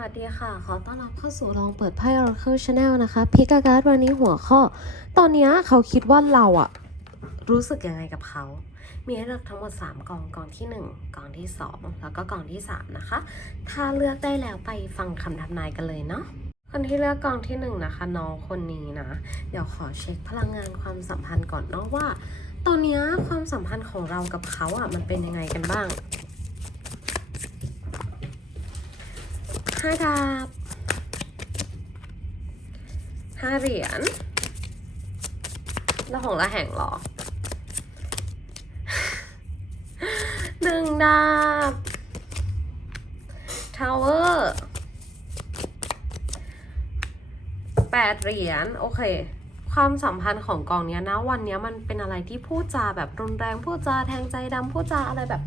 วัสดีค่ะ ขอต้อนรับเข้าสู่ลองเปิดไพ่ Oracle Channel นะคะพิกาการ์ดวันนี้หัวข้อ ตอนนี้เขาคิดว่าเราอะรู้สึกยังไงกับเขา มีให้เลือกทั้งหมด 3กองกองที่ 1กล่องที่ 2 แล้วก็กองที่ 3 นะคะ ถ้าเลือกได้แล้วไปฟังคำทำนายกันเลยเนาะคนที่เลือกกองที่1นนะคะน้องคนนี้นะ เดี๋ยวขอเช็คพลังงานความสัมพันธ์ก่อนเนาะว่า ตอนนี้ความสัมพันธ์ของเรากับเขาอะมันเป็นยังไงกันบ้าง ห้าดาบห้าเหรียญแล้วของละแห่งหรอหนึ่งดาบทาวเวอร์แปดเหรียญโอเค ความสัมพันธ์ของกองเนี้ยนะ วันเนี้ยมันเป็นอะไรที่พูดจาแบบรุนแรงพูดจาแทงใจดำพูดจาอะไรแบบ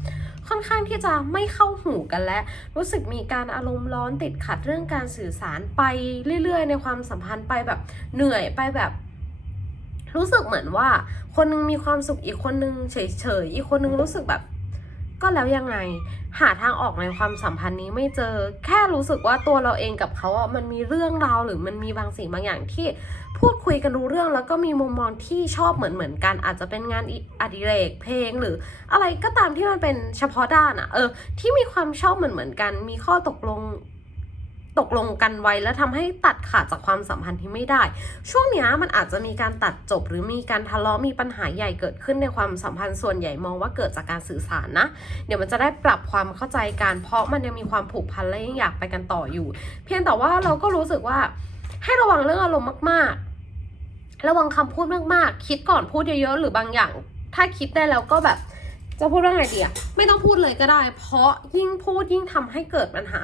ค่อนข้างที่จะไม่เข้าหูกันและ รู้สึกมีการอารมณ์ร้อนติดขัดเรื่องการสื่อสารไปเรื่อย ๆ ในความสัมพันธ์ไปแบบเหนื่อยไปแบบรู้สึกเหมือนว่า คนนึงมีความสุขอีกคนนึงเฉยๆอีกคนนึงรู้สึกแบบ ก็แล้วยังไงหาทางออกในความสัมพันธ์นี้ไม่เจอ แค่รู้สึกว่าตัวเราเองกับเขาอะมันมีเรื่องราวหรือมันมีบางสิ่งบางอย่างที่พูดคุยกันรู้เรื่องแล้วก็มีมุมมองที่ชอบเหมือนเหมือนๆกัน อาจจะเป็นงานออดิเรกเพลงหรือ อะไรก็ตามที่มันเป็นเฉพาะด้านอะเออที่มีความชอบเหมือนเหมือนๆกัน มีข้อตกลง ตกลงกันไว้แล้วทำให้ตัดขาดจากความสัมพันธ์ที่ไม่ได้ ช่วงเนี้ยมันอาจจะมีการตัดจบหรือมีการทะเลาะมีปัญหาใหญ่เกิดขึ้นในความสัมพันธ์ส่วนใหญ่มองว่าเกิดจากการสื่อสารนะ เดี๋ยวมันจะได้ปรับความเข้าใจกันเพราะมันยังมีความผูกพันและยังอยากไปกันต่ออยู่ เพียงแต่ว่าเราก็รู้สึกว่าให้ระวังเรื่องอารมณ์มาก ๆ ระวังคำพูดมากๆ คิดก่อนพูดเยอะๆหรือบางอย่าง ถ้าคิดได้แล้วก็แบบ จะพูดว่าไงดีอะไม่ต้องพูดเลยก็ได้ เพราะยิ่งพูดยิ่งทำให้เกิดปัญหา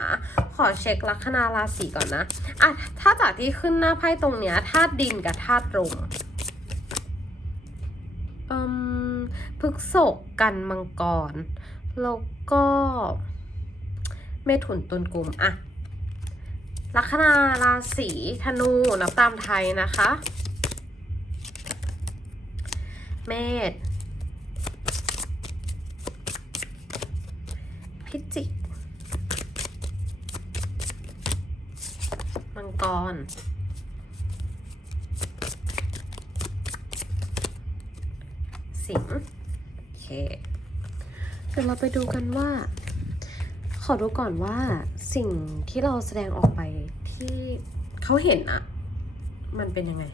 ขอเช็คลัคนาราศีก่อนนะอะถ้าจากที่ขึ้นหน้าไพ่ตรงเนี้ยธาตุดินกับธาตุลมอืมพฤกษกกันมังกร แล้วก็เมถุนตุลกุมอะลัคนาราศีธนูนับตามไทยนะคะ เมษ พิจิก มังกร สิงห์โอเค เดี๋ยวเราไปดูกันว่า ขอดูก่อนว่าสิ่งที่เราแสดงออกไปที่เขาเห็นอะมันเป็นยังไง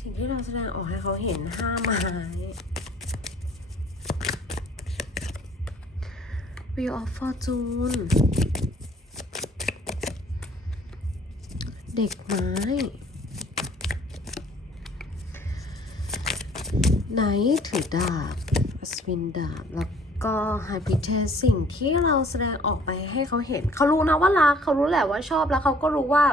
สิ่งที่เราแสดงออกให้เขาเห็นห้าไม้ Wheel of Fortune เด็กไม้ ไหนถือดาบอัศวินดาบ แล้วก็ไฮพิเทสสิ่งที่เราแสดงออกไปให้เขาเห็น เขารู้นะว่ารัก เขารู้แหละว่าชอบแล้วเขาก็รู้ว่า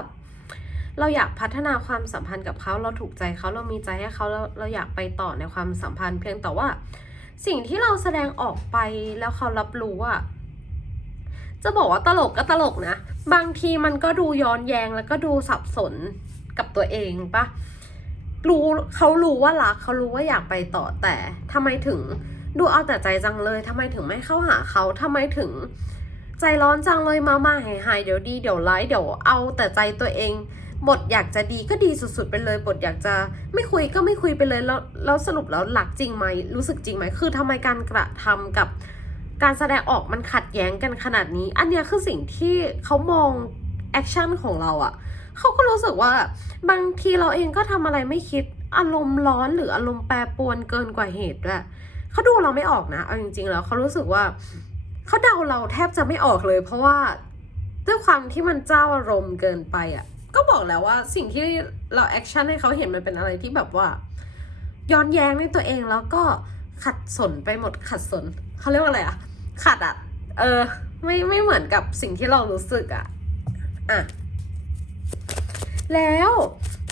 เราอยากพัฒนาความสัมพันธ์กับเขา เราถูกใจเขาเรามีใจให้เขาเราเราอยากไปต่อในความสัมพันธ์ เพียงแต่ว่า สิ่งที่เราแสดงออกไปแล้วเขารับรู้อะ จะบอกว่าตลกก็ตลกนะ บางทีมันก็ดูย้อนแยงแล้วก็ดูสับสนกับตัวเองปะรู้เขารู้ว่ารักเขารู้ว่าอยากไปต่อแต่ทำไมถึงดูเอาแต่ใจจังเลยทำไมถึงไม่เข้าหาเขาทำไมถึง ใจร้อนจังเลยมามาหายหายเดี๋ยวดีเดี๋ยวร้ายเดี๋ยวเอาแต่ใจตัวเองบทอยากจะดีก็ดีสุดๆไปเลยบทอยากจะไม่คุยก็ไม่คุยไปเลยแล้วแล้วสรุปแล้วหลักจริงไหมรู้สึกจริงไหมคือทำไมการกระทำกับ การแสดงออกมันขัดแย้งกันขนาดนี้ อันเนี้ยคือสิ่งที่เขามองแอคชั่นของเราอะเขาก็รู้สึกว่าบางทีเราเองก็ทำอะไรไม่คิดอารมณ์ร้อนหรืออารมณ์แปรปรวนเกินกว่าเหตุด้วยเขาดูเราไม่ออกนะเอาจริง ๆ แล้วเขารู้สึกว่าเขาเดาเราแทบจะไม่ออกเลย เพราะว่าด้วยความที่มันเจ้าอารมณ์เกินไปอะ ก็บอกแล้วว่าสิ่งที่เราแอคชั่นให้เขาเห็นมันเป็นอะไรที่แบบว่า ย้อนแย้งในตัวเองแล้วก็ขัดสนไปหมดขัดสน เขาเรียกว่าอะไรอะขัดอะเออ ไม่ไม่เหมือนกับสิ่งที่เรารู้สึกอะอะ แล้ว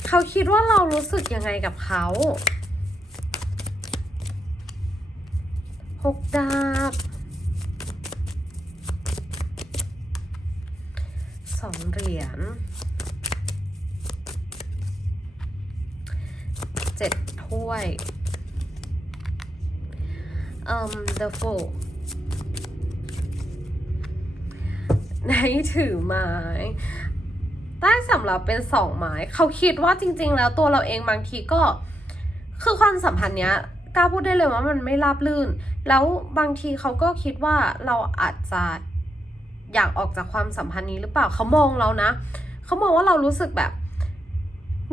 เขาคิดว่าเรารู้สึกยังไงกับเขาหกดาบสองเหรียญเจ็ดถ้วย เอ่ม the fool ในถือไม้ได้สำหรับเป็นสองไม้เขาคิดว่าจริง ๆ แล้วตัวเราเองบางทีก็ คือความสัมพันธ์เนี้ยกล้าพูดได้เลยว่ามันไม่ราบรื่น แล้วบางทีเขาก็คิดว่าเราอาจจะอยากออกจากความสัมพันธ์นี้หรือเปล่าเขามองเรานะเขามองว่าเรารู้สึกแบบ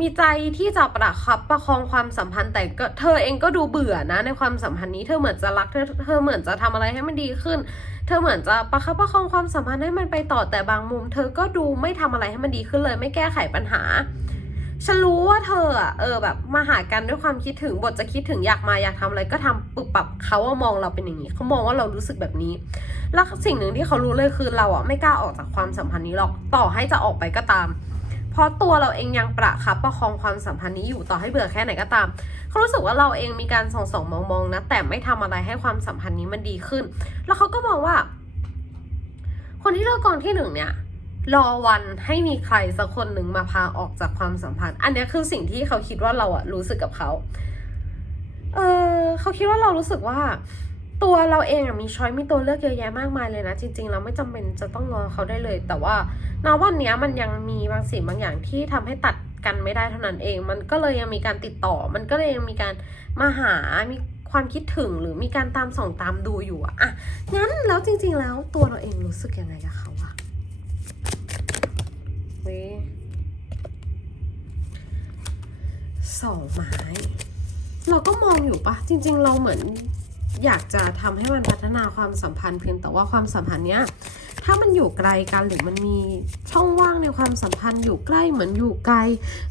มีใจที่จะประคับประคองความสัมพันธ์แต่ก็เธอเองก็ดูเบื่อนะ ในความสัมพันธ์นี้เธอเหมือนจะรักเธอเธอเหมือนจะทำอะไรให้มันดีขึ้น เธอเหมือนจะประคับประคองความสัมพันธ์ให้มันไปต่อแต่บางมุม เธอก็ดูไม่ทำอะไรให้มันดีขึ้นเลย ไม่แก้ไขปัญหาฉันรู้ว่าเธออะเออแบบมาหากันด้วยความคิดถึงบทจะคิดถึงอยากมาอยากทำอะไรก็ทำปึบปับเขาว่ามองเราเป็นอย่างนี้เขามองว่าเรารู้สึกแบบนี้ แล้วสิ่งหนึ่งที่เขารู้เลยคือเราอะไม่กล้าออกจากความสัมพันธ์นี้หรอกต่อให้จะออกไปก็ตาม เพราะตัวเราเองยังประคับประคองความสัมพันธ์นี้อยู่ต่อให้เบื่อแค่ไหนก็ตามเขารู้สึกว่าเราเองมีการส่องสองมองมองๆนะแต่ไม่ทำอะไรให้ความสัมพันธ์นี้มันดีขึ้น แล้วเขาก็มองว่า คนที่เลือกกองที่หนึ่งเนี่ยรอวันให้มีใครสักคนหนึ่งมาพาออกจากความสัมพันธ์ อันนี้คือสิ่งที่เขาคิดว่าเราอะรู้สึกกับเขา เออเขาคิดว่าเรารู้สึกว่า ตัวเราเองอะมีช้อยมีตัวเลือกเยอะแยะมากมายเลยนะ จริง ๆ เราไม่จำเป็นจะต้องรอเขาได้เลย แต่ว่าณวันนี้มันยังมีบางสิ่งบางอย่างที่ทำให้ตัดกันไม่ได้เท่านั้นเอง มันก็เลยยังมีการติดต่อ มันก็เลยยังมีการมาหา มีความคิดถึงหรือมีการตามส่องตามดูอยู่อะอะงั้นแล้วจริง ๆ แล้วตัวเราเองรู้สึกยังไงกับเขาอะเว้สองไม้ เราก็มองอยู่ปะจริง ๆ เราเหมือน อยากจะทำให้มันพัฒนาความสัมพันธ์เพียงแต่ว่าความสัมพันธ์เนี้ยถ้ามันอยู่ไกลกันหรือมันมีช่องว่างในความสัมพันธ์อยู่ใกล้เหมือนอยู่ไกล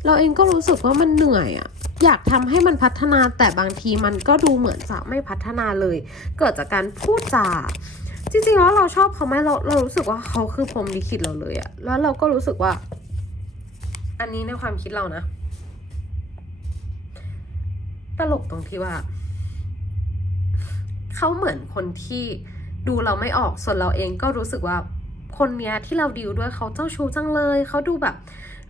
เราเองก็รู้สึกว่ามันเหนื่อยอะอยากทำให้มันพัฒนาแต่บางทีมันก็ดูเหมือนจะไม่พัฒนาเลย เกิดจากการพูดจาจริงๆแล้วเราชอบเขาไหมเราเรารู้สึกว่าเขาคือพรหมลิขิตเราเลยอะแล้วเราก็รู้สึกว่า อันนี้ในความคิดเรานะ ตลกตรงที่ว่า เขาเหมือนคนที่ดูเราไม่ออกส่วนเราเองก็รู้สึกว่าคนเนี้ยที่เราดีลด้วยเขาเจ้าชู้จังเลย เขาดูแบบ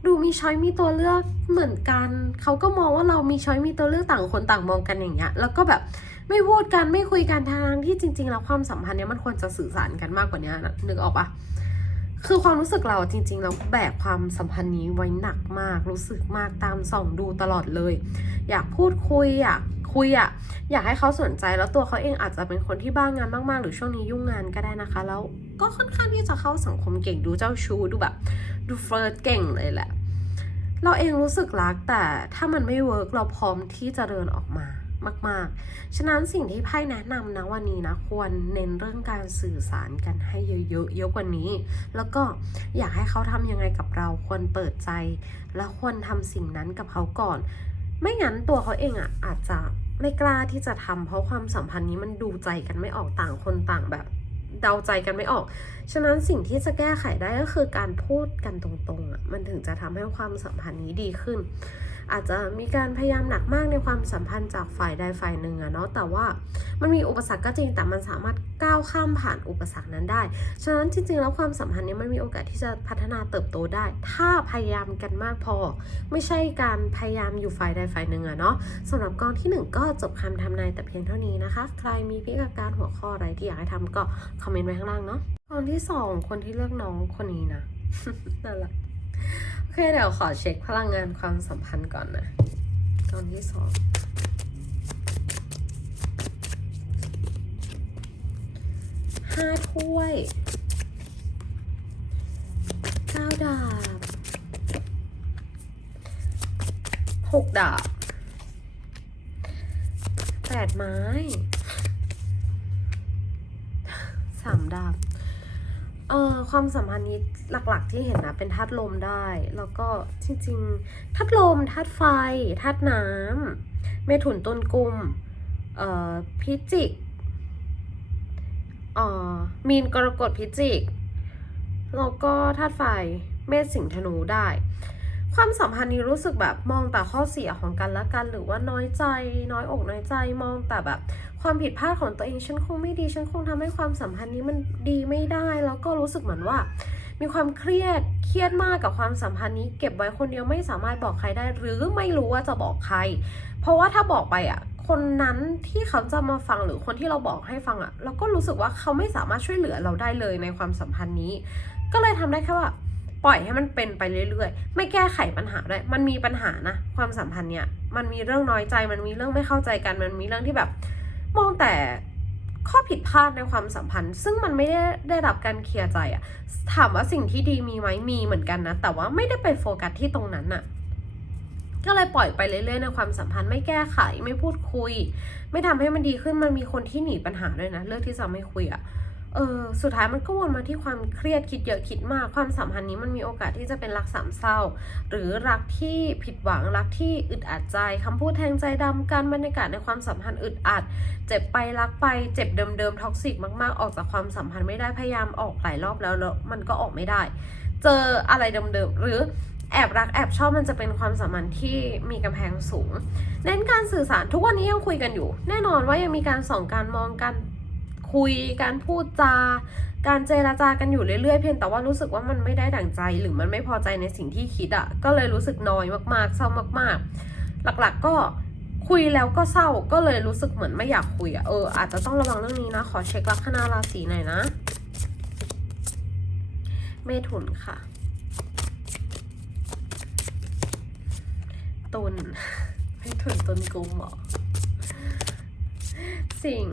ดูมีช้อยมีตัวเลือกเหมือนกัน เขาก็มองว่าเรามีช้อยมีตัวเลือกต่างคนต่างมองกันอย่างเงี้ย แล้วก็แบบไม่พูดกันไม่คุยกันทางที่จริงๆแล้วความสัมพันธ์เนี้ยมันควรจะสื่อสารกันมากกว่านี้นะนึกออกปะคือความรู้สึกเราจริงๆเราแบกความสัมพันธ์นี้ไว้หนักมากรู้สึกมากตามส่องดูตลอดเลย อยากพูดคุยอยาก คุยอะอยากให้เขาสนใจแล้วตัวเขาเองอาจจะเป็นคนที่บ้างงานมากๆ หรือช่วงนี้ยุ่งงานก็ได้นะคะ แล้วก็ค่อนข้างที่จะเข้าสังคมเก่งดูเจ้าชู้ดูแบบ ดูเฟิร์สเก่งเลยแหละ เราเองรู้สึกรักแต่ถ้ามันไม่เวิร์กเราพร้อมที่จะเดินออกมามาก ๆ ฉะนั้นสิ่งที่ไพ่แนะนำนะวันนี้นะ ควรเน้นเรื่องการสื่อสารกันให้เยอะๆเยอะกว่านี้ แล้วก็อยากให้เขาทำยังไงกับเราควรเปิดใจ และควรทำสิ่งนั้นกับเขาก่อน ไม่งั้นตัวเขาเองอะอาจจะไม่กล้าที่จะทำเพราะความสัมพันธ์นี้มันดูใจกันไม่ออกต่างคนต่างแบบ เดาใจกันไม่ออก ฉะนั้นสิ่งที่จะแก้ไขได้ก็คือการพูดกันตรงๆอะมันถึงจะทำให้ความสัมพันธ์นี้ดีขึ้น อาจจะมีการพยายามหนักมากในความสัมพันธ์จากฝ่ายใดฝ่ายหนึ่งอะเนาะแต่ว่ามันมีอุปสรรคก็จริงแต่มันสามารถก้าวข้ามผ่านอุปสรรคนั้นได้ ฉะนั้นจริงๆแล้วความสัมพันธ์นี้มันมีโอกาสที่จะพัฒนาเติบโตได้ ถ้าพยายามกันมากพอ ไม่ใช่การพยายามอยู่ฝ่ายใดฝ่ายหนึ่งอะเนาะสำหรับกองที่หนึ่งก็จบคำทำนายแต่เพียงเท่านี้นะคะ ใครมีพิกัดการหัวข้ออะไรที่อยากให้ทำก็คอมเมนต์ไว้ข้างล่างเนาะ กองที่สองคนที่เลือกน้องคนนี้นะนั่นแหละโอเคเดี๋ยวขอเช็คพลังงานความสัมพันธ์ก่อนนะกองที่สองห้าถ้วยเก้าดาบหกดาบแปดไม้สามดาบ เอ่อความสัมพันธ์นี้หลักๆที่เห็นนะเป็นธาตุลมได้ แล้วก็จริงๆธาตุลมธาตุไฟธาตุน้ำเมถุนต้นกุมเอ่อพิจิกเอ่อมีนกรกฎพิจิกแล้วก็ธาตุไฟเมษสิงห์ธนูได้ ความสัมพันธ์นี้รู้สึกแบบมองแต่ข้อเสียของกันและกัน หรือว่าน้อยใจ น้อยอกน้อยใจมองแต่แบบ ความผิดพลาดของตัวเองฉันคงไม่ดี ฉันคงทำให้ความสัมพันธ์นี้มันดีไม่ได้ แล้วก็รู้สึกเหมือนว่า มีความเครียดเครียดมากกับความสัมพันธ์นี้ เก็บไว้คนเดียวไม่สามารถบอกใครได้ หรือไม่รู้ว่าจะบอกใคร เพราะว่าถ้าบอกไปอะคนนั้นที่เขาจะมาฟังหรือคนที่เราบอกให้ฟังอะเราก็รู้สึกว่าเขาไม่สามารถช่วยเหลือเราได้เลยในความสัมพันธ์นี้ ก็เลยทำได้แค่ว่า ปล่อยให้มันเป็นไปเรื่อยๆ ไม่แก้ไขปัญหาด้วยมันมีปัญหานะ ความสัมพันธ์เนี่ยมันมีเรื่องน้อยใจมันมีเรื่องไม่เข้าใจกันมันมีเรื่องที่แบบ มองแต่ข้อผิดพลาดในความสัมพันธ์ ซึ่งมันไม่ได้ได้รับการเคลียร์ใจอะถามว่าสิ่งที่ดีมีไหมมีเหมือนกันนะ แต่ว่าไม่ได้ไปโฟกัสที่ตรงนั้นอะก็เลยปล่อยไปเรื่อยๆในความสัมพันธ์ไม่แก้ไขไม่พูดคุย ไม่ทำให้มันดีขึ้นมันมีคนที่หนีปัญหาด้วยนะเลือกที่จะไม่คุยอะ เออสุดท้ายมันก็วนมาที่ความเครียดคิดเยอะคิดมาก ความสัมพันธ์นี้มันมีโอกาสที่จะเป็นรักสามเศร้า หรือรักที่ผิดหวังรักที่อึดอัดใจคำพูดแทงใจดำการบรรยากาศในความสัมพันธ์อึดอัด เจ็บไปรักไปเจ็บเดิมๆท็อกซิกมากๆ ออกจากความสัมพันธ์ไม่ได้พยายามออกหลายรอบแล้วแล้วมันก็ออกไม่ได้ เจออะไรเดิมๆหรือแอบรักแอบชอบมันจะเป็นความสัมพันธ์ที่มีกำแพงสูง เน้นการสื่อสารทุกวันนี้ยังคุยกันอยู่ แน่นอนว่ายังมีการส่องการมองการ คุย การพูดจา การเจรจากันอยู่เรื่อยๆ เพียงแต่ว่ารู้สึกว่ามันไม่ได้ดั่งใจ หรือมันไม่พอใจในสิ่งที่คิดอะ่ะ ก็เลยรู้สึกน้อยมากๆเศร้ามากๆ หลักๆก็คุยแล้วก็เศร้าก็เลยรู้สึกเหมือนไม่อยากคุยอะ่ะเอออาจจะต้องระวังเรื่องนี้นะ ขอเช็คลัคนาราศีหน่อยนะ เมถุนค่ะ ตุลไม่ถุนตุนกุมหรอ สิง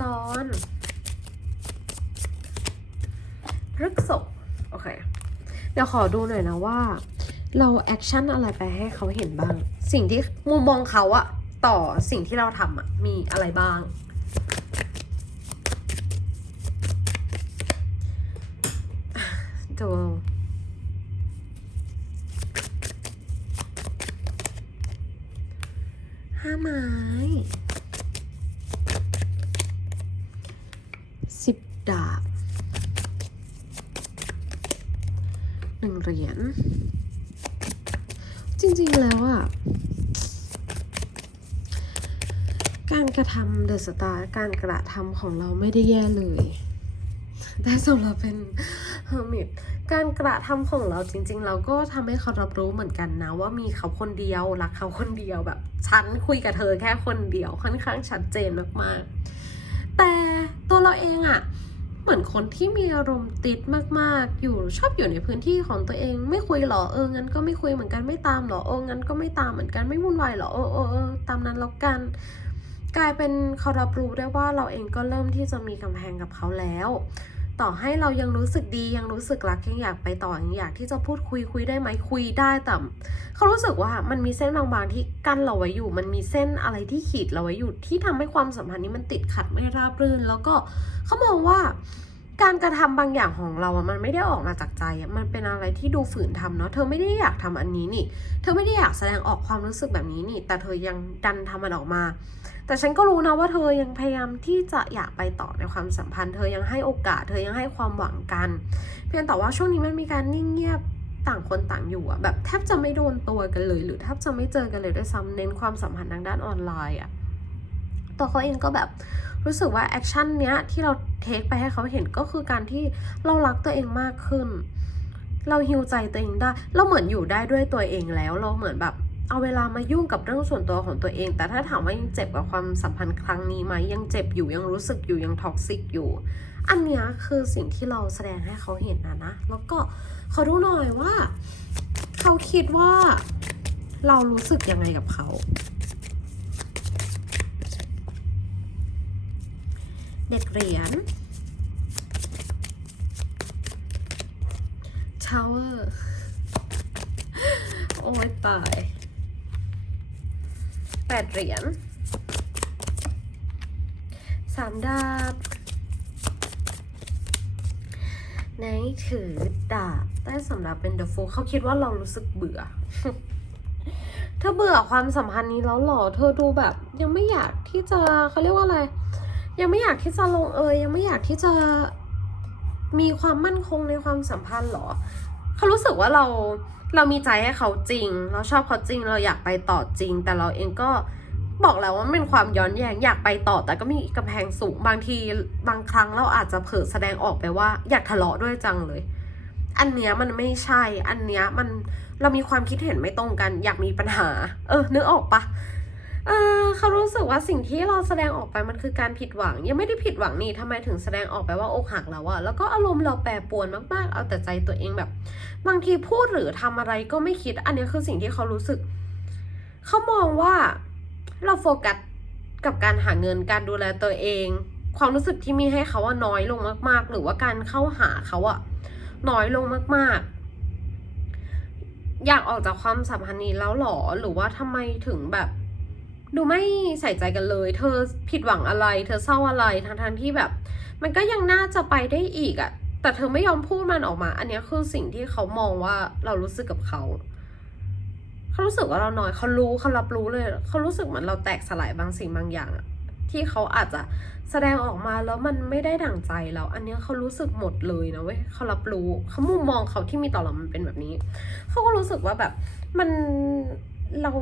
กรพฤกษบโอเค เดี๋ยวขอดูหน่อยนะว่า เราแอคชั่นอะไรไปให้เขาเห็นบ้าง สิ่งที่มุมมองเขาอะต่อสิ่งที่เราทำอะมีอะไรบ้าง ดูห้าไม้ สิบ ดาบหนึ่งเหรียญ จริงๆแล้วอะการกระทำเดอะสตาร์การกระทำของเราไม่ได้แย่เลยแต่สำหรับเป็นเฮอร์มิตการกระทำของเราจริง ๆ เราก็ทำให้เขารับรู้เหมือนกันนะ ว่ามีเขาคนเดียวรักเขาคนเดียวแบบฉันคุยกับเธอแค่คนเดียวค่อนข้างชัดเจนมากๆ แต่ตัวเราเองอะ มือนคนที่มีอารมณ์ติดมากๆ อยู่ชอบอยู่ในพื้นที่ของตัวเอง ไม่คุยหรอเอองั้นก็ไม่คุยเหมือนกันไม่ตามหรอเอองั้นก็ไม่ตามเหมือนกันไม่วุ่นวายหรอเออเออเออตามนั้นแล้วกัน กลายเป็นเขารับรู้ได้ว่าเราเองก็เริ่มที่จะมีกำแพงกับเขาแล้ว ต่อให้เรายังรู้สึกดียังรู้สึกรักยังอยากไปต่อยังอยากที่จะพูดคุยคุยได้ไหมคุยได้แต่เขารู้สึกว่ามันมีเส้นบางๆที่กั้นเราไว้อยู่ มันมีเส้นอะไรที่ขีดเราไว้อยู่ที่ทำให้ความสัมพันธ์นี้มันติดขัดไม่ราบรื่น แล้วก็เขามองว่าการกระทำบางอย่างของเราอะมันไม่ได้ออกมาจากใจอะมันเป็นอะไรที่ดูฝืนทำเนาะ เธอไม่ได้อยากทำอันนี้นี่ เธอไม่ได้อยากแสดงออกความรู้สึกแบบนี้นี่ แต่เธอยังดันทำมันออกมา แต่ฉันก็รู้นะว่าเธอยังพยายามที่จะอยากไปต่อในความสัมพันธ์ เธอยังให้โอกาส เธอยังให้ความหวังกัน เพียงแต่ว่าช่วงนี้มันมีการนิ่งเงียบต่างคนต่างอยู่อะแบบแทบจะไม่โดนตัวกันเลย หรือแทบจะไม่เจอกันเลยด้วยซ้ำเน้นความสัมพันธ์ทางด้านออนไลน์อะตัวเขาเองก็แบบรู้สึกว่าแอคชั่นเนี้ยที่เราเทคไปให้เขาเห็นก็คือการที่เรารักตัวเองมากขึ้น เราฮิวใจตัวเองได้ เราเหมือนอยู่ได้ด้วยตัวเองแล้ว เราเหมือนแบบ เอาเวลามายุ่งกับเรื่องส่วนตัวของตัวเอง แต่ถ้าถามว่ายังเจ็บกับความสัมพันธ์ครั้งนี้ไหมยังเจ็บอยู่ยังรู้สึกอยู่ยังท็อกซิกอยู่ อันนี้คือสิ่งที่เราแสดงให้เขาเห็นนะนะ แล้วก็ขอดูหน่อยว่า เขาคิดว่า เรารู้สึกยังไงกับเขาเด็กเหรียญ ชาวเวอร์ โอ้ยตาย แปดเหรียญสามดาบในถือดาบได้สำหรับเป็นเดอะฟูเขาคิดว่าเรารู้สึกเบื่อ เธอเบื่อความสัมพันธ์นี้แล้วหรอ เธอดูแบบ ยังไม่อยากที่จะเขาเรียกว่าอะไร ยังไม่อยากที่จะลงเอยยังไม่อยากที่จะมีความมั่นคงในความสัมพันธ์หรอ เขารู้สึกว่าเรา เรามีใจให้เขาจริง เราชอบเขาจริง เราอยากไปต่อจริง แต่เราเองก็บอกแล้วว่ามันเป็นความย้อนแย้งอยากไปต่อแต่ก็มีกำแพงสูงบางทีบางครั้งเราอาจจะเผลอแสดงออกไปว่า อยากทะเลาะด้วยจังเลย อันเนี้ยมันไม่ใช่ อันเนี้ยมันเรามีความคิดเห็นไม่ตรงกัน อยากมีปัญหา เออนึกออกปะ เออเขารู้สึกว่าสิ่งที่เราแสดงออกไปมันคือการผิดหวัง ยังไม่ได้ผิดหวังนี่ทำไมถึงแสดงออกไปว่าอกหักแล้วอะแล้วก็อารมณ์เราแปรปรวนมากๆ เอาแต่ใจตัวเองแบบ บางทีพูดหรือทำอะไรก็ไม่คิด อันนี้คือสิ่งที่เขารู้สึก เขามองว่าเราโฟกัสกับการหาเงินการดูแลตัวเอง ความรู้สึกที่มีให้เขาว่าน้อยลงมาก ๆ หรือว่าการเข้าหาเขาอะน้อยลงมาก ๆ อยากออกจากความสัมพันธ์นี้แล้วหรอหรือว่าทำไมถึงแบบ ดูไม่ใส่ใจกันเลย เธอผิดหวังอะไร เธอเศร้าอะไรทั้งทที่แบบ มันก็ยังน่าจะไปได้อีกอะแต่เธอไม่ยอมพูดมันออกมา อันนี้คือสิ่งที่เขามองว่าเรารู้สึกกับเขาเขารู้สึกว่าเราน้อยเขารู้เขารับรู้เลยเขารู้สึกเหมือนเราแตกสลายบางสิ่งบางอย่างอะที่เขาอาจจะแสดงออกมาแล้วมันไม่ได้ดั่งใจเรา อันนี้เขารู้สึกหมดเลยนะเว้ยเขารับรู้เขามุมมองเขาที่มีต่อเรามันเป็นแบบนี้ เขาก็รู้สึกว่าแบบมันเรา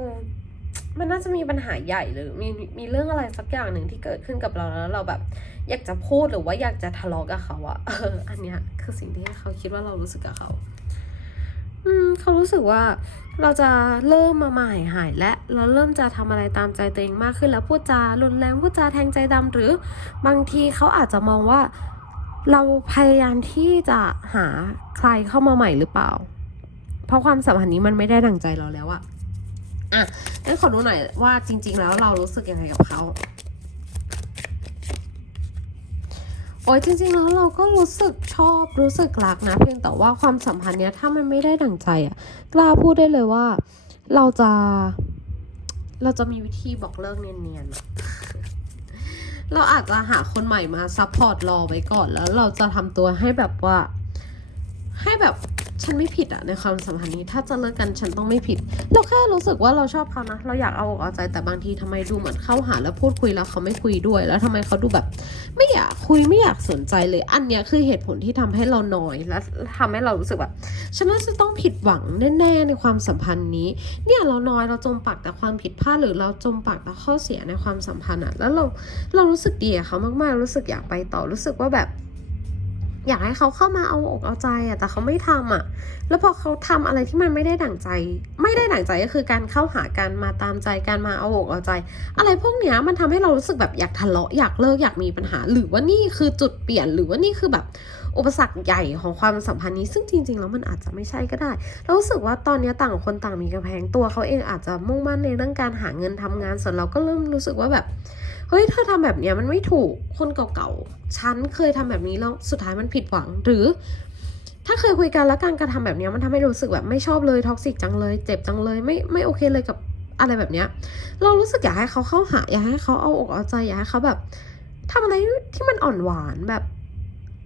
มันน่าจะมีปัญหาใหญ่หรือมีมีเรื่องอะไรสักอย่างหนึ่งที่เกิดขึ้นกับเราแล้วเราแบบ อยากจะพูดหรือว่าอยากจะทะเลาะกับเขาอะเอออันเนี้ยคือสิ่งที่เขาคิดว่าเรารู้สึกกับเขา อืมเขารู้สึกว่าเราจะเริ่มมาหมายหายและเราเริ่มจะทำอะไรตามใจตัวเองมากขึ้นแล้วพูดจารุนแรงพูดจาแทงใจดำหรือบางทีเขาอาจจะมองว่า เราพยายามที่จะหาใครเข้ามาใหม่หรือเปล่า เพราะความสัมพันธ์นี้มันไม่ได้ดั่งใจเราแล้วอะ อะงั้นขอดูหน่อยว่าจริง ๆ แล้วเรารู้สึกยังไงกับเขาโอ้ยจริง ๆ แล้วเราก็รู้สึกชอบรู้สึกรักนะ เพียงแต่ว่าความสัมพันธ์เนี้ยถ้ามันไม่ได้ดั่งใจอะกล้าพูดได้เลยว่า เราจะเราจะมีวิธีบอกเลิกเนียนๆ เราอาจจะหาคนใหม่มาซัพพอร์ตรอไว้ก่อนแล้วเราจะทำตัวให้แบบว่า ให้แบบ ฉันไม่ผิดอะในความสัมพันธ์นี้ ถ้าจะเลิกกันฉันต้องไม่ผิด เราแค่รู้สึกว่าเราชอบเขานะ เราอยากเอาอกเอาใจแต่บางทีทำไมดูเหมือนเข้าหาแล้วพูดคุยแล้วเขาไม่คุยด้วย แล้วทำไมเขาดูแบบ ไม่อยากคุยไม่อยากสนใจเลย อันเนี้ยคือเหตุผลที่ทำให้เรานอยและทำให้เรารู้สึกแบบฉันน่าจะต้องผิดหวังแน่ๆในความสัมพันธ์นี้ เนี่ยเรานอยเราจมปักแต่ความผิดพลาดหรือเราจมปักแต่ข้อเสียในความสัมพันธ์อะแล้วเราเรารู้สึกดีกับเขามากๆ รู้สึกอยากไปต่อรู้สึกว่าแบบ อยากให้เขาเข้ามาเอาอกเอาใจอะแต่เขาไม่ทำอะแล้วพอเขาทำอะไรที่มันไม่ได้ดั่งใจ ไม่ได้ดั่งใจก็คือการเข้าหาการมาตามใจการมาเอาอกเอาใจ อะไรพวกเนี้ยมันทำให้เรารู้สึกแบบอยากทะเลาะอยากเลิกอยากมีปัญหา หรือว่านี่คือจุดเปลี่ยนหรือว่านี่คือแบบอุปสรรคใหญ่ของความสัมพันธ์นี้ ซึ่งจริง ๆ แล้วมันอาจจะไม่ใช่ก็ได้เรารู้สึกว่าตอนนี้ต่างคนต่างมีกำแพงตัวเขาเองอาจจะมุ่งมั่นในเรื่องการหาเงินทำงานส่วนเราก็เริ่มรู้สึกว่าแบบ เฮ้ยเธอทำแบบเนี้ยมันไม่ถูกคนเก่าๆฉันเคยทำแบบนี้แล้วสุดท้ายมันผิดหวังหรือ ถ้าเคยคุยกันแล้วการกระทำแบบเนี้ยมันทำให้รู้สึกแบบไม่ชอบเลยท็อกซิกจังเลย เจ็บจังเลยไม่ไม่โอเคเลยกับอะไรแบบเนี้ย เรารู้สึกอยากให้เขาเข้าหา อยากให้เขาเอาอกเอาใจอยากให้เขาแบบทำอะไรที่มันอ่อนหวานแบบ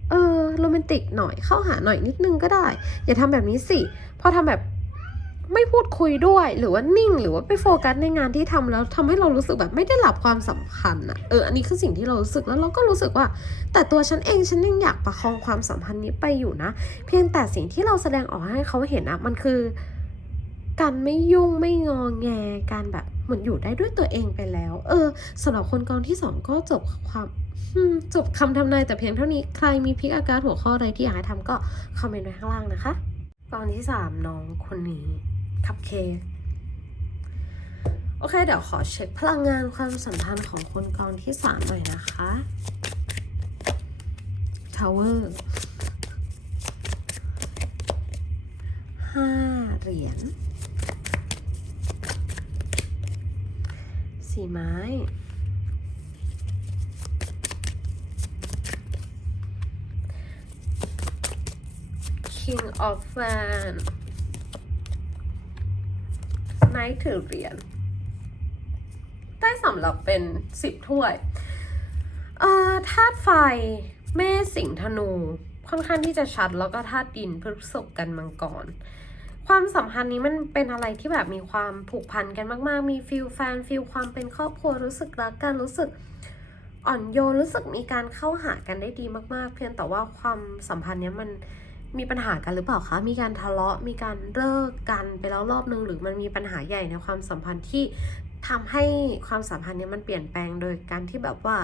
เออโรแมนติกหน่อยเข้าหาหน่อยนิดนึงก็ได้ อย่าทำแบบนี้สิพอทำแบบ ไม่พูดคุยด้วย หรือว่านิ่ง หรือว่าไปโฟกัสในงานที่ทำแล้วทำให้เรารู้สึกแบบไม่ได้รับความสำคัญอะเอออันนี้คือสิ่งที่เรารู้สึกแล้วเราก็รู้สึกว่า แต่ตัวฉันเองฉันยังอยากประคองความสัมพันธ์นี้ไปอยู่นะ เพียงแต่สิ่งที่เราแสดงออกให้เขาเห็นอะมันคือการไม่ยุ่งไม่งอแงการแบบเหมือนอยู่ได้ด้วยตัวเองไปแล้ว เออสำหรับคนกองที่สองก็จบความอืมจบคำทำนายแต่เพียงเท่านี้ใครมีพิกอาการหัวข้ออะไรที่อยากให้ทำก็คอมเมนต์ไว้ข้างล่างนะคะกองที่สามน้องคนนี้ คับเคกโอเค เดี๋ยวขอเช็คพลังงานความสัมพันธ์ของคนกองที่สามหน่อยนะคะทาวเวอร์ห้าเหรียญสี่ไม้ King of Fan ไนท์ถือเหรียญได้สำหรับเป็นสิบถ้วยเอ่อธาตุไฟเมษสิงห์ธนู ค่อนข้างที่จะชัดแล้วก็ธาตุดินพฤษภกันมังกรความสัมพันธ์นี้มันเป็นอะไรที่แบบมีความผูกพันกันมาก ๆ มีฟิลแฟนฟิลความเป็นครอบครัวรู้สึกรักกันรู้สึกอ่อนโยนรู้สึกมีการเข้าหากันได้ดีมาก ๆ เพียงแต่ว่าความสัมพันธ์เนี้ยมัน มีปัญหากันหรือเปล่าคะ มีการทะเลาะ มีการเลิกกันไปแล้วรอบนึง หรือมันมีปัญหาใหญ่ในความสัมพันธ์ที่ทำให้ความสัมพันธ์เนี้ยมันเปลี่ยนแปลงโดยการที่แบบว่า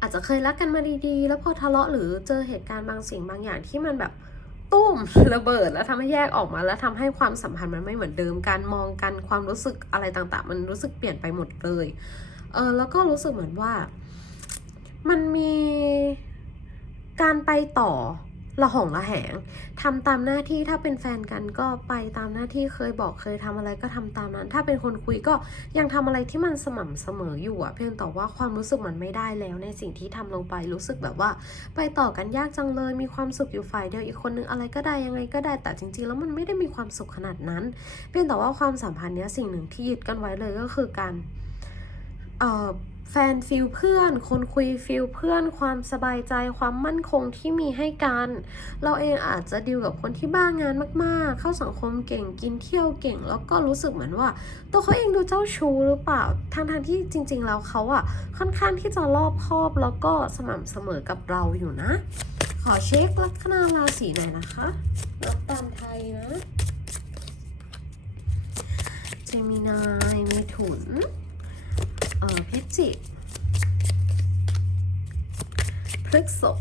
อาจจะเคยรักกันมาดีๆ แล้วพอทะเลาะหรือเจอเหตุการณ์บางสิ่งบางอย่างที่มันแบบตุ้มระเบิดแล้วทำให้แยกออกมา แล้วทำให้ความสัมพันธ์มันไม่เหมือนเดิม การมองกันความรู้สึกอะไรต่างๆ มันรู้สึกเปลี่ยนไปหมดเลย เออแล้วก็รู้สึกเหมือนว่า มันมีการไปต่อ ระหองระแหงทำตามหน้าที่ถ้าเป็นแฟนกันก็ไปตามหน้าที่เคยบอกเคยทำอะไรก็ทำตามนั้น ถ้าเป็นคนคุยก็ยังทำอะไรที่มันสม่ำเสมออยู่อะเพียงแต่ว่าความรู้สึกมันไม่ได้แล้วในสิ่งที่ทำลงไปรู้สึกแบบว่า ไปต่อกันยากจังเลยมีความสุขอยู่ฝ่ายเดียวอีกคนนึงอะไรก็ได้ยังไงก็ได้แต่จริง ๆ แล้วมันไม่ได้มีความสุขขนาดนั้น เพียงแต่ว่าความสัมพันธ์เนี้ยสิ่งหนึ่งที่ยึดกันไว้เลยก็คือการเอ่อ แฟนฟิลเพื่อน คนคุยฟิลเพื่อน ความสบายใจ ความมั่นคงที่มีให้กัน เราเองอาจจะดีลกับคนที่บ้างานมากๆ เข้าสังคมเก่ง กินเที่ยวเก่ง แล้วก็รู้สึกเหมือนว่า ตัวเขาเองดูเจ้าชู้หรือเปล่าทางทางที่จริง ๆ แล้วเขาอะค่อนข้างที่จะรอบคอบแล้วก็สม่ำเสมอกับเราอยู่นะ ขอเช็คลัคนาราศีหน่อยนะคะนับตามไทยนะ เจมินาย มีถุน พิจิกพฤกษบ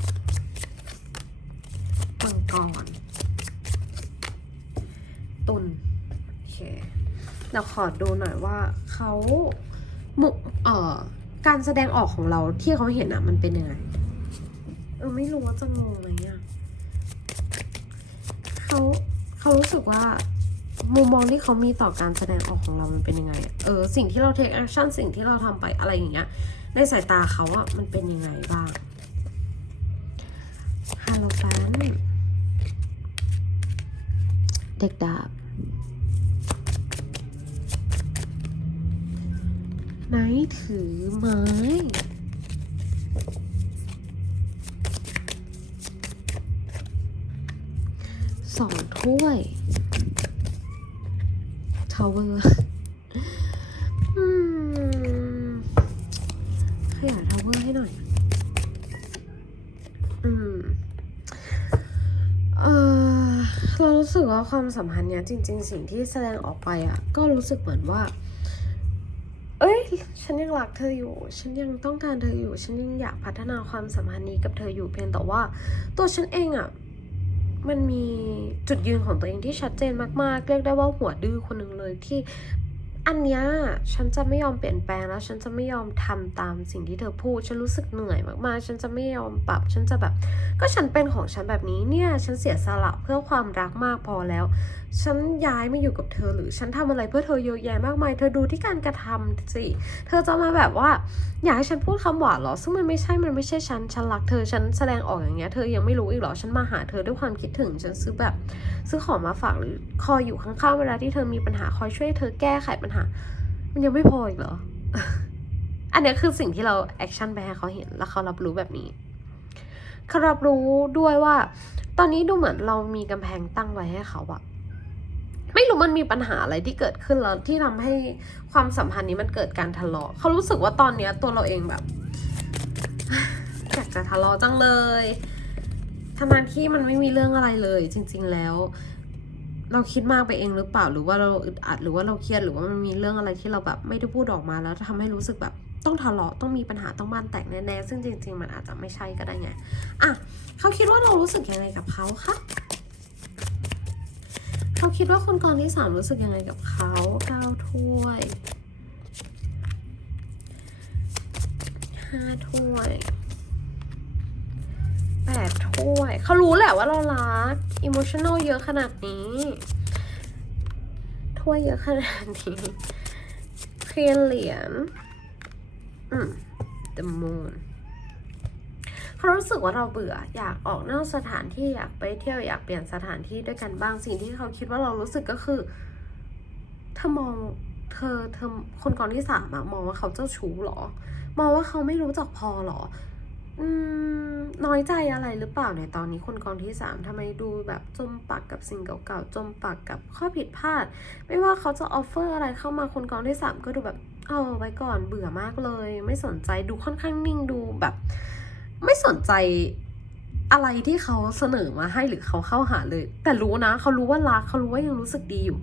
มังกร ตุลโอเคเราขอดูหน่อยว่าเขามุเอ่อการแสดงออกของเราที่เขาเห็นอะมันเป็นยังไงเออไม่รู้ว่าจะงงไหมอะเขาเขารู้สึกว่า มุมมองที่เขามีต่อการแสดงออกของเรามันเป็นยังไงอะเออ สิ่งที่เรา take action สิ่งที่เราทำไปอะไรอย่างเงี้ย ในสายตาเขาอะมันเป็นยังไงบ้างฮาโลแฟนเด็กดาบ ไหนถือไม้สองถ้วย ทาวเวอร์อืมขยายทาวเวอร์ให้หน่อย อืม เออเรารู้สึกว่าความสัมพันธ์เนี้ยจริง ๆ สิ่งที่แสดงออกไปอะ ก็รู้สึกเหมือนว่า เอ้ย ฉันยังรักเธออยู่ ฉันยังต้องการเธออยู่ ฉันยังอยากพัฒนาความสัมพันธ์นี้กับเธออยู่เพียงแต่ว่า ตัวฉันเองอะ มันมีจุดยืนของตัวเองที่ชัดเจนมากๆ เรียกได้ว่าหัวดื้อคนหนึ่งเลยที่อันเนี้ยฉันจะไม่ยอมเปลี่ยนแปลงแล้ว ฉันจะไม่ยอมทำตามสิ่งที่เธอพูด ฉันรู้สึกเหนื่อยมากๆ ฉันจะไม่ยอมปรับ ฉันจะแบบ ก็ฉันเป็นของฉันแบบนี้เนี่ย ฉันเสียสละเพื่อความรักมากพอแล้วฉันย้ายมาอยู่กับเธอหรือฉันทำอะไรเพื่อเธอเยอะแยะมากมาย เธอดูที่การกระทำสิ เธอจะมาแบบว่า อยากให้ฉันพูดคำหวานเหรอ ซึ่งมันไม่ใช่ มันไม่ใช่ฉัน ฉันรักเธอ ฉันแสดงออกอย่างเงี้ย เธอยังไม่รู้อีกเหรอ ฉันมาหาเธอด้วยความคิดถึง ฉันซื้อแบบ ซื้อของมาฝากหรือคอยอยู่ข้างๆเวลาที่เธอมีปัญหาคอยช่วยเธอแก้ไขปัญหา มันยังไม่พออีกเหรอ อันเนี้ยคือสิ่งที่เราแอคชั่นไปให้เขาเห็น แล้วเขารับรู้แบบนี้เขารับรู้ด้วยว่า ตอนนี้ดูเหมือนเรามีกำแพงตั้งไว้ให้เขาอะ รู้มันมีปัญหาอะไรที่เกิดขึ้นแล้วที่ทำให้ความสัมพันธ์นี้มันเกิดการทะเลาะเขารู้สึกว่าตอนเนี้ยตัวเราเองแบบอยากจะทะเลาะจังเลยทั้งนั้นที่มันไม่มีเรื่องอะไรเลย จริง ๆแล้ว เราคิดมากไปเองหรือเปล่าหรือว่าเราอึดอัดหรือว่าเราเครียดหรือว่ามันมีเรื่องอะไรที่เราแบบไม่ได้พูดออกมาแล้วทำให้รู้สึกแบบต้องทะเลาะต้องมีปัญหาต้องบ้านแตกแน่ๆซึ่งจริง ๆ มันอาจจะไม่ใช่ก็ได้ไงอะเขาคิดว่าเรารู้สึกยังไงกับเขาคะ เขาคิดว่าคนกรที่สามรู้สึกยังไงกับเขาเก้าถ้วยห้าถ้วยแปดถ้วย เขารู้แหละว่าเรารักอิโมชัน a ลเยอะขนาดนี้ ถ้วยเยอะขนาดนี้เพียนเหรียญอืม the moon เขารู้สึกว่าเราเบื่ออยากออกนอกสถานที่อยากไปเที่ยวอยากเปลี่ยนสถานที่ด้วยกันบ้างสิ่งที่เขาคิดว่าเรารู้สึกก็คือเธอมองเธอเธอคนก่อนที่สามอะมองว่าเขาเจ้าชู้เหรอ มองว่าเขาไม่รู้จักพอเหรอ อืมน้อยใจอะไรหรือเปล่าในตอนนี้คนกองที่สามทำไมดูแบบจมปักกับสิ่งเก่าๆจมปักกับข้อผิดพลาด ไม่ว่าเขาจะออฟเฟอร์อะไรเข้ามาคนกองที่สามก็ดูแบบเอาไว้ก่อนเบื่อมากเลย ไม่สนใจดูค่อนข้างนิ่งดูแบบ ไม่สนใจอะไรที่เขาเสนอมาให้หรือเขาเข้าหาเลย แต่รู้นะเขารู้ว่ารักเขารู้ว่ายังรู้สึกดีอยู่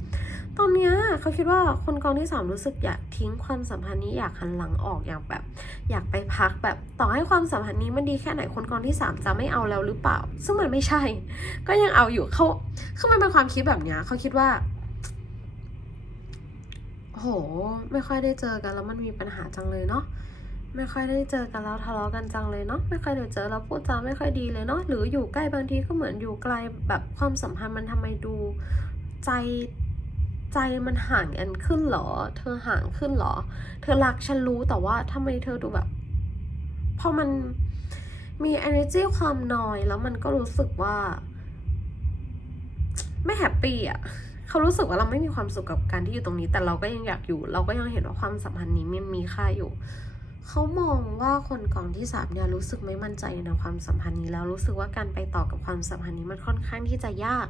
ตอนเนี้ยเขาคิดว่าคนกองที่สามรู้สึกอยากทิ้งความสัมพันธ์นี้อยากหันหลังออกอยากแบบ อยากไปพักแบบต่อให้ความสัมพันธ์นี้มันดีแค่ไหนคนกองที่สามจะไม่เอาแล้วหรือเปล่า ซึ่งมันไม่ใช่ ก็ยังเอาอยู่เขาคือมันเป็นความคิดแบบเนี้ยเขาคิดว่าโห ไม่ค่อยได้เจอกันแล้วมันมีปัญหาจังเลยเนาะ ไม่ค่อยได้เจอกันแล้วทะเลาะกันจังเลยเนาะไม่ค่อยได้เจอแล้วพูดจาไม่ค่อยดีเลยเนาะหรืออยู่ใกล้บางทีก็เหมือนอยู่ไกลแบบความสัมพันธ์มันทำไมดู ใจใจมันห่างกันขึ้นเหรอ เธอห่างขึ้นเหรอ เธอรักฉันรู้แต่ว่าทำไมเธอดูแบบพอมันมี energy ความนอยแล้วมันก็รู้สึกว่า ไม่แฮปปี้อะเขารู้สึกว่าเราไม่มีความสุขกับการที่อยู่ตรงนี้ แต่เราก็ยังอยากอยู่ เราก็ยังเห็นว่าความสัมพันธ์นี้มันมีค่าอยู่ เขามองว่าคนกองที่สามเนี่ยรู้สึกไม่มั่นใจในความสัมพันธ์นี้แล้วรู้สึกว่าการไปต่อกับความสัมพันธ์นี้มันค่อนข้างที่จะยาก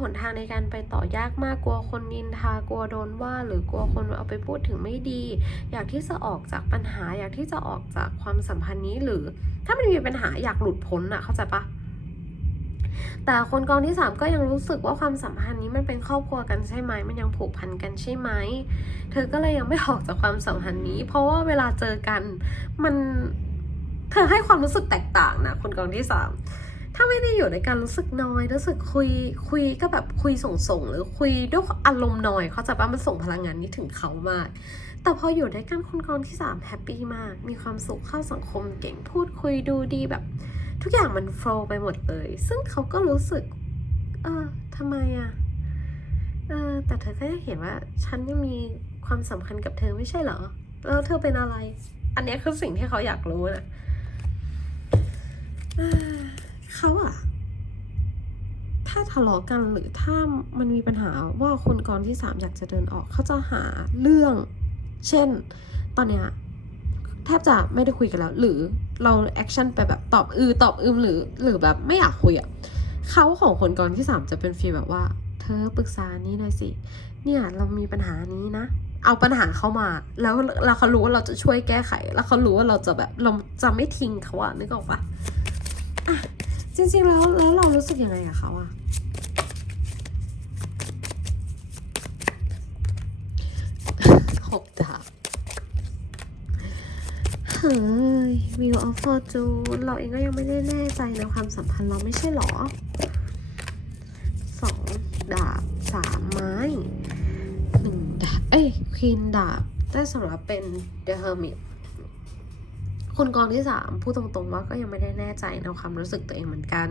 หนทางในการไปต่อยากมากกลัวคนนินทากลัวโดนว่าหรือกลัวคนเอาไปพูดถึงไม่ดี อยากที่จะออกจากปัญหา อยากที่จะออกจากความสัมพันธ์นี้หรือ ถ้ามันมีปัญหาอยากหลุดพ้นอะเข้าใจปะ แต่คนกองที่สามก็ยังรู้สึกว่าความสัมพันธ์นี้มันเป็นครอบครัวกันใช่ไหม มันยังผูกพันกันใช่ไหม เธอก็เลยยังไม่ออกจากความสัมพันธ์นี้ เพราะว่าเวลาเจอกันมันเธอให้ความรู้สึกแตกต่างนะคนกองที่สามถ้าไม่ได้อยู่ในการรู้สึกน้อยรู้สึกคุยคุยก็แบบคุยส่งๆหรือคุยด้วยอารมณ์น้อยเขาจะว่ามันส่งพลังงานนี้ถึงเขามาก แต่พออยู่ด้วยกันคนกองที่สามแฮปปี้มาก มีความสุขเข้าสังคมเก่งพูดคุยดูดีแบบ ทุกอย่างมันโฟล์ไปหมดเลย ซึ่งเขาก็รู้สึก เออทำไมอะเออ แต่เธอก็เห็นว่า ฉันยังมีความสำคัญกับเธอไม่ใช่เหรอ แล้วเธอเป็นอะไร อันเนี้ยคือสิ่งที่เขาอยากรู้นะเเขาอะถ้าทะเลาะกันหรือถ้ามันมีปัญหาว่าคนกรที่สามอยากจะเดินออก เขาจะหาเรื่อง เช่น ตอนเนี้ย แทบจะไม่ได้คุยกันแล้ว หรือเราแอคชั่นไปแบบตอบอือตอบอืมหรือ หรือแบบไม่อยากคุยอะ่ะเขาของคนก่อนที่สามจะเป็นฟีลแบบว่า เธอปรึกษานี้หน่อยสิ เนี่ยเรามีปัญหานี้นะ เอาปัญหาเข้ามา แล้วแล้วเขารู้ว่าเราจะช่วยแก้ไข แล้วเขารู้ว่าเราจะแบบเราจะไม่ทิ้งเขาอะนึกออกปะอะจริงๆแล้วแล้วเรารู้สึกยังไงกับเขาอะหกดาบ ฮ้ยวิวออฟฟอร์จูนเราเองก็ยังไม่ได้แน่ใจในความสัมพันธ์เราไม่ใช่หรอสองดาบสามไม้หนึ่งดาบ เอ้ยควีนดาบได้สำหรับเป็น The Hermit คนกองที่สามพูดตรงๆว่าก็ยังไม่ได้แน่ใจในความรู้สึกตัวเองเหมือนกัน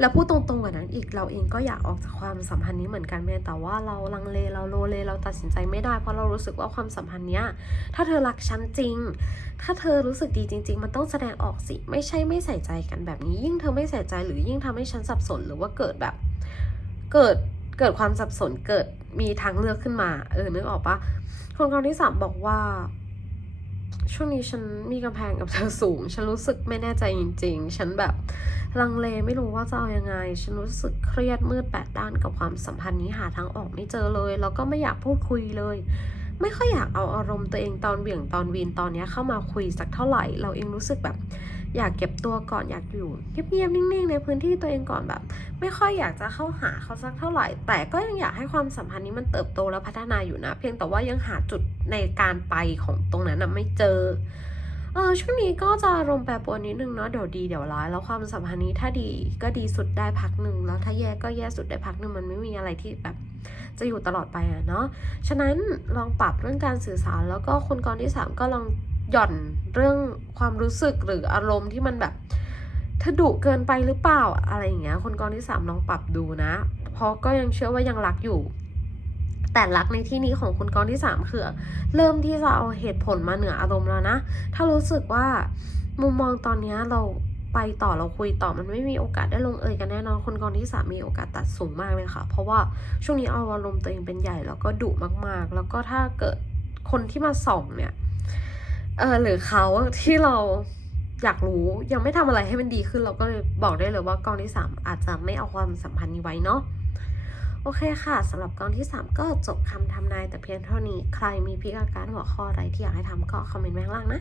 แล้วพูดตรงๆกว่านั้นอีกเราเองก็อยากออกจากความสัมพันธ์นี้เหมือนกันเพียแต่ว่าเราลังเลเราโลเลเราตัดสินใจไม่ได้เพราะเรารู้สึกว่าความสัมพันธ์เนี้ยถ้าเธอรักฉันจริง ถ้าเธอรู้สึกดีจริง ๆ มันต้องแสดงออกสิ ไม่ใช่ไม่ใส่ใจกันแบบนี้ ยิ่งเธอไม่ใส่ใจหรือยิ่งทำให้ฉันสับสนหรือว่าเกิดแบบ เกิดเกิดความสับสนเกิดมีทางเลือกขึ้นมา เออนึกออกปะคนกองที่สามบอกว่า ช่วงนี้ฉันมีกำแพงกับเธอสูง ฉันรู้สึกไม่แน่ใจจริง ๆ ฉันแบบลังเลไม่รู้ว่าจะเอาอยังไง ฉันรู้สึกเครียดมืดแปดด้านกับความสัมพันธ์นี้หาทางออกไม่เจอเลย แล้วก็ไม่อยากพูดคุยเลย ไม่ค่อยอยากเอาอารมณ์ตัวเองตอนเบี่ยงตอนวีนตอนเนี้ยเข้ามาคุยสักเท่าไหร่ เราเองรู้สึกแบบ อยากเก็บตัวก่อนอยากอยู่เงียบๆนิ่งๆ ในพื้นที่ตัวเองก่อนแบบ ไม่ค่อยอยากจะเข้าหาเขาสักเท่าไหร่ แต่ก็ยังอยากให้ความสัมพันธ์นี้มันเติบโตและพัฒนาอยู่นะ เพียงแต่ว่ายังหาจุดในการไปของตรงนั้นนะไม่เจอเออช่วงนี้ก็จะอารมแปรปรวนนิดนึงเนาะเดี๋ยวดีเดี๋ยวร้ายแล้วความสัมพันธ์นี้ถ้าดีก็ดีสุดได้พักหนึ่งแล้วถ้าแย่ก็แย่สุดได้พักหนึ่งมันไม่มีอะไรที่แบบจะอยู่ตลอดไปอะเนาะฉะนั้นลองปรับเรื่องการสื่อสารแล้วก็คนกรที่สามก็ลอง หย่อนเรื่องความรู้สึกหรืออารมณ์ที่มันแบบเธอดุเกินไปหรือเปล่าอะไรอย่างเงี้ย คนกรที่สามลองปรับดูนะ เพราะก็ยังเชื่อว่ายังรักอยู่ แต่รักในที่นี้ของคุณกรที่สามคือ เริ่มที่จะเอาเหตุผลมาเหนืออารมณ์แล้วนะ ถ้ารู้สึกว่ามุมมองตอนนี้เราไปต่อเราคุยต่อมันไม่มีโอกาสได้ลงเอยกันแน่นอนคนกรที่สามมีโอกาสตัดสูงมากเลยค่ะ เพราะว่าช่วงนี้เอาอารมณ์ตัวเองเป็นใหญ่แล้วก็ดุมากๆ แล้วก็ถ้าเกิดคนที่มาส่องเนี่ย เออหรือเขาที่เราอยากรู้ยังไม่ทำอะไรให้มันดีขึ้นเราก็เลยบอกได้เลยว่ากองที่สามอาจจะไม่เอาความสัมพันธ์นี้ไว้เนาะโอเคค่ะสำหรับกองที่ 3 ก็จบคำทำนายแต่เพียงเท่านี้ใครมีพิการหัวข้ออะไรที่อยากให้ทำก็คอมเมนต์ไว้ข้างล่างนะ